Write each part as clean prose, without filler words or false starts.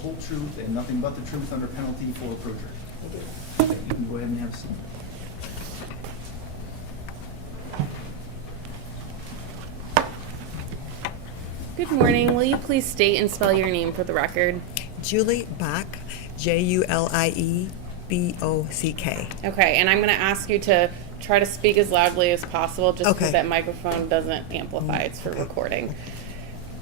whole truth and nothing but the truth under penalty for perjury? Okay, you can go ahead and have a seat. Good morning. Will you please state and spell your name for the record? Julie Bock, Julie Bock. Okay, and I'm going to ask you to try to speak as loudly as possible just because Okay. that microphone doesn't amplify. It's for recording.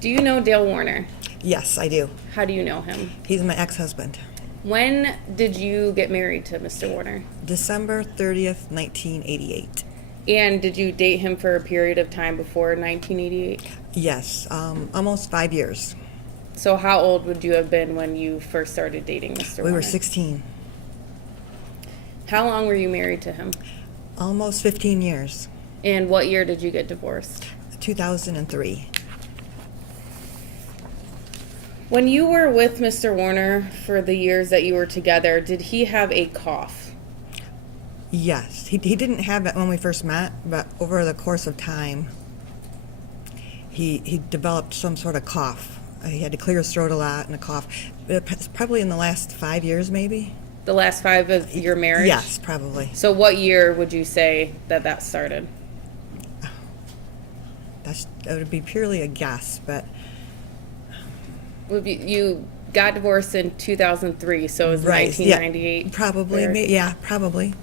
Do you know Dale Warner? Yes, I do. How do you know him? He's my ex-husband. When did you get married to Mr. Warner? December 30th, 1988. And did you date him for a period of time before 1988? Yes, almost 5 years. So how old would you have been when you first started dating Mr. Warner? We were 16. How long were you married to him? Almost 15 years. And what year did you get divorced? 2003. When you were with Mr. Warner for the years that you were together, did he have a cough? Yes, he didn't have it when we first met, but over the course of time, he developed some sort of cough. He had to clear his throat a lot and a cough. It's probably in the last 5 years, maybe. The last 5 of your marriage? Yes, probably. So what year would you say that started? That would be purely a guess, but You got divorced in 2003, so it was right, 1998? yeah, probably. there? Yeah, probably.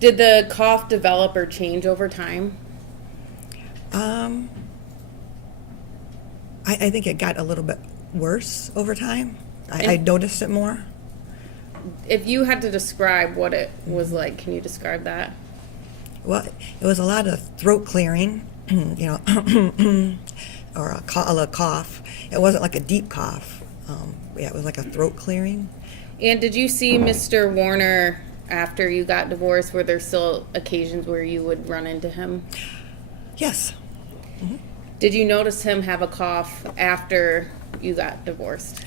Did the cough develop or change over time? I think it got a little bit worse over time. I noticed it more. If you had to describe what it was like, can you describe that? Well, it was a lot of throat clearing, you know, or a cough. It wasn't like a deep cough. Yeah, it was like a throat clearing. And did you see Mr. Warner after you got divorced? Were there still occasions where you would run into him? Yes. Did you notice him have a cough after you got divorced?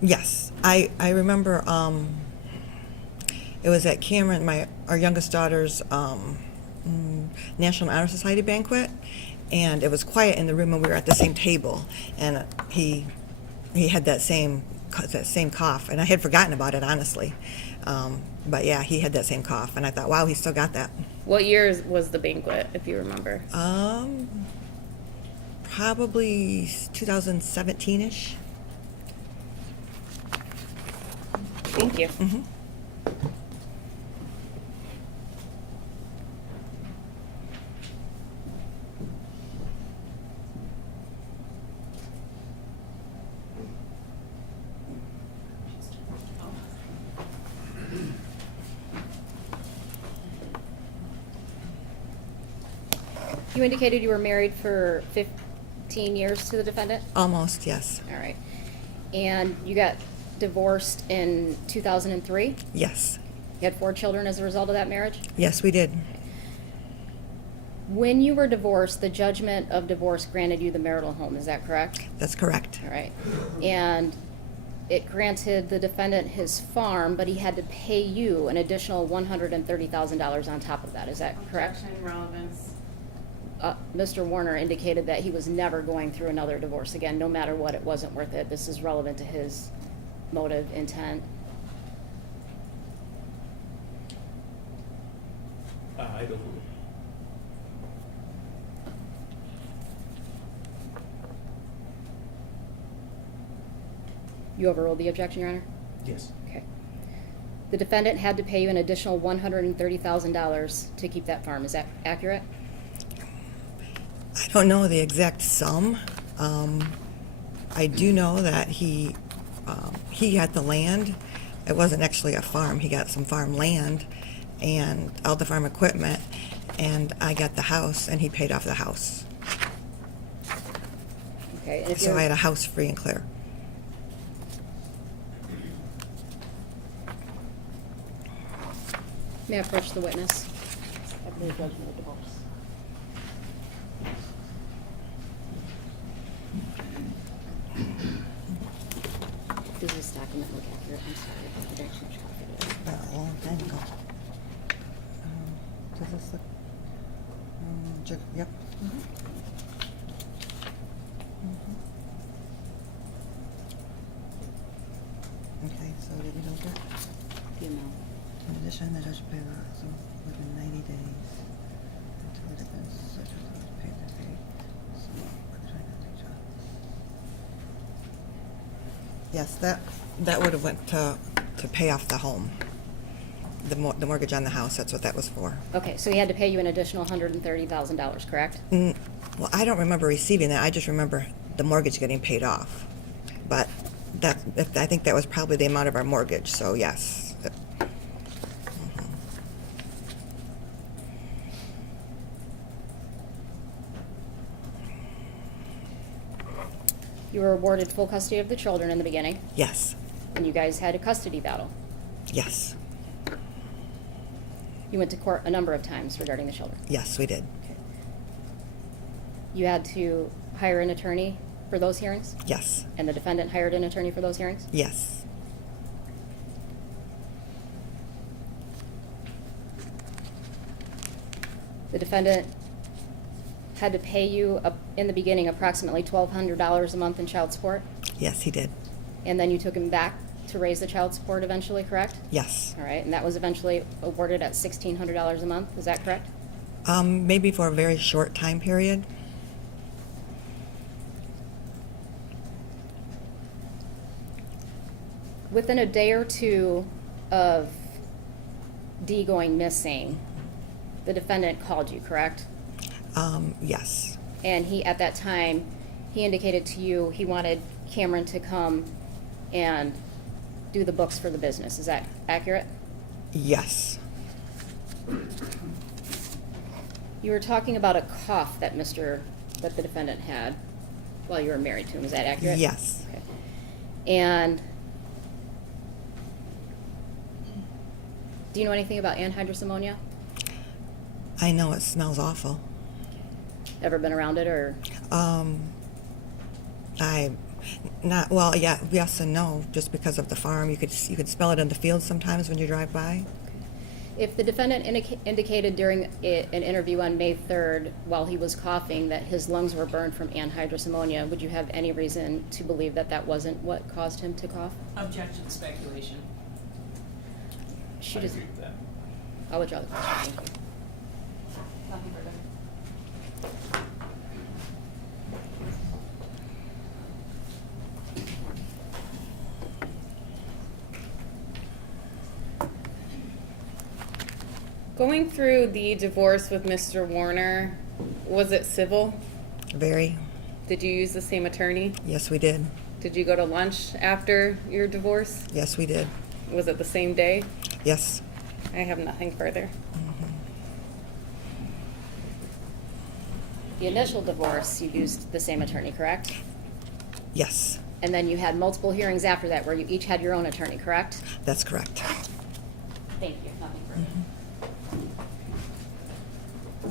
Yes. I remember it was at Cameron, our youngest daughter's National Honor Society banquet, and it was quiet in the room and we were at the same table, and he had that same cough, and I had forgotten about it, honestly. But yeah, he had that same cough, and I thought, wow, he still got that. What year was the banquet, if you remember? Probably 2017-ish. Thank you. You indicated you were married for 15 years to the defendant? Almost, yes. All right. And you got divorced in 2003? Yes. You had 4 children as a result of that marriage? Yes, we did. When you were divorced, the judgment of divorce granted you the marital home, is that correct? That's correct. All right. And it granted the defendant his farm, but he had to pay you an additional $130,000 on top of that, is that correct? Objection, relevance. Mr. Warner indicated that he was never going through another divorce again, no matter what, it wasn't worth it. This is relevant to his motive, intent. I don't. You overruled the objection, Your Honor? Yes. Okay. The defendant had to pay you an additional $130,000 to keep that farm. Is that accurate? I don't know the exact sum. I do know that he got the land. It wasn't actually a farm. He got some farm land and all the farm equipment, and I got the house, and he paid off the house. Okay. And if So you're- I had a house free and clear. May I approach the witness? I believe judgment of divorce. Does this document look accurate? I'm sorry, I didn't change copy of it. A long time ago. Does this look? Yep. So did you note that? The amount. In addition, the judge will pay the sum within 90 days until the defense such as pay the fee. Yes, that would have went to pay off the home, the mortgage on the house. That's what that was for. Okay, so he had to pay you an additional $130,000, correct? Well, I don't remember receiving that. I just remember the mortgage getting paid off. But I think that was probably the amount of our mortgage. So yes. You were awarded full custody of the children in the beginning, Yes. and you guys had a custody battle. Yes. You went to court a number of times regarding the children. Yes, we did. You had to hire an attorney for those hearings, Yes. and the defendant hired an attorney for those hearings? Yes. The defendant had to pay you, in the beginning, approximately $1,200 a month in child support, Yes, he did. and then you took him back to raise the child support eventually, correct? Yes. All right, and that was eventually awarded at $1,600 a month, is that correct? Maybe for a very short time period. Within a day or two of Dee going missing, the defendant called you, correct? Yes. And he, at that time, he indicated to you he wanted Cameron to come and do the books for the business. Is that accurate? Yes. You were talking about a cough that that the defendant had while you were married to him. Is that accurate? Yes. Okay. And do you know anything about anhydrous ammonia? I know it smells awful. Ever been around it, or? Yes and no, just because of the farm. You could smell it in the field sometimes when you drive by. If the defendant indicated during an interview on May 3rd while he was coughing that his lungs were burned from anhydrous ammonia, would you have any reason to believe that that wasn't what caused him to cough? Objection, speculation. She I just, agree with that. I'll withdraw the question. Thank you. Nothing further. Going through the divorce with Mr. Warner, was it civil? Very. Did you use the same attorney? Yes, we did. Did you go to lunch after your divorce? Yes, we did. Was it the same day? Yes. I have nothing further. The initial divorce, you used the same attorney, correct? Yes. And then you had multiple hearings after that where you each had your own attorney, correct? That's correct. Thank you. Nothing further.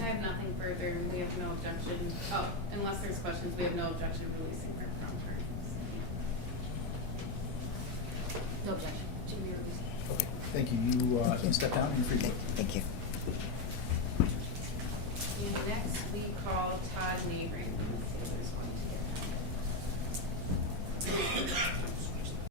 I have nothing further, and we have no objection. Oh, unless there's questions, we have no objection releasing her from terms. No objection. Should we release? Okay, thank you. You can step down and you're free to Okay, vote. thank you. And next, we call Todd Neighbring.